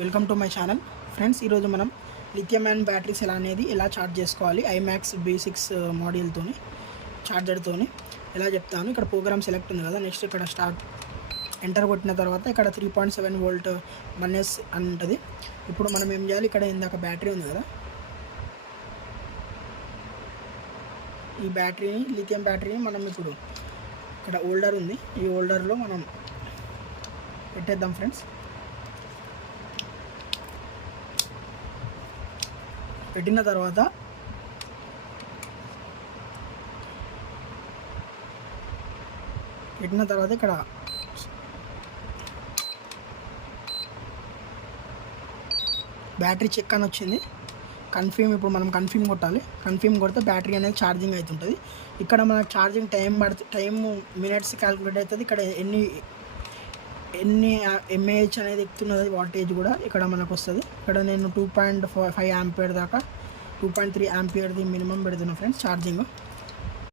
Welcome to my channel friends. ఈరోజు మనం lithium ion batteries ఎలా చార్జ్ చేసుకోవాలి ఐమాక్స్ B6 మోడల్తోని ఛార్జర్తోని ఎలా చెప్తాను. ఇక్కడ ప్రోగ్రామ్ సెలెక్ట్ ఉంది కదా, నెక్స్ట్ ఇక్కడ స్టార్ట్ ఎంటర్ కొట్టిన తర్వాత ఇక్కడ 3.7 వోల్ట్ 1S అని ఉంటుంది. ఇప్పుడు మనం ఏం చేయాలి, ఇక్కడ ఇందాక బ్యాటరీ ఉంది కదా, ఈ బ్యాటరీని లిథియం బ్యాటరీని మనం ఇప్పుడు ఇక్కడ హోల్డర్ ఉంది, ఈ హోల్డర్లో మనం పెట్టేద్దాం ఫ్రెండ్స్. పెట్టిన తర్వాత ఇక్కడ బ్యాటరీ చెక్ అని వచ్చింది. కన్ఫర్మ్, ఇప్పుడు మనం కన్ఫర్మ్ కొట్టాలి. కన్ఫర్మ్ కొడితే బ్యాటరీ అనేది ఛార్జింగ్ అవుతుంటుంది. ఇక్కడ మనకు ఛార్జింగ్ టైం మినిట్స్ క్యాలిక్యులేట్ అవుతుంది. ఇక్కడ ఎన్ని mAh అనేది ఎక్కుతున్నది, వాటేజ్ కూడా ఇక్కడ మనకు వస్తుంది. ఇక్కడ నేను 2.5 ఆంపియర్ దాకా 2.3 ఆంపియర్ది మినిమం పెడుతున్నా ఫ్రెండ్స్ ఛార్జింగ్.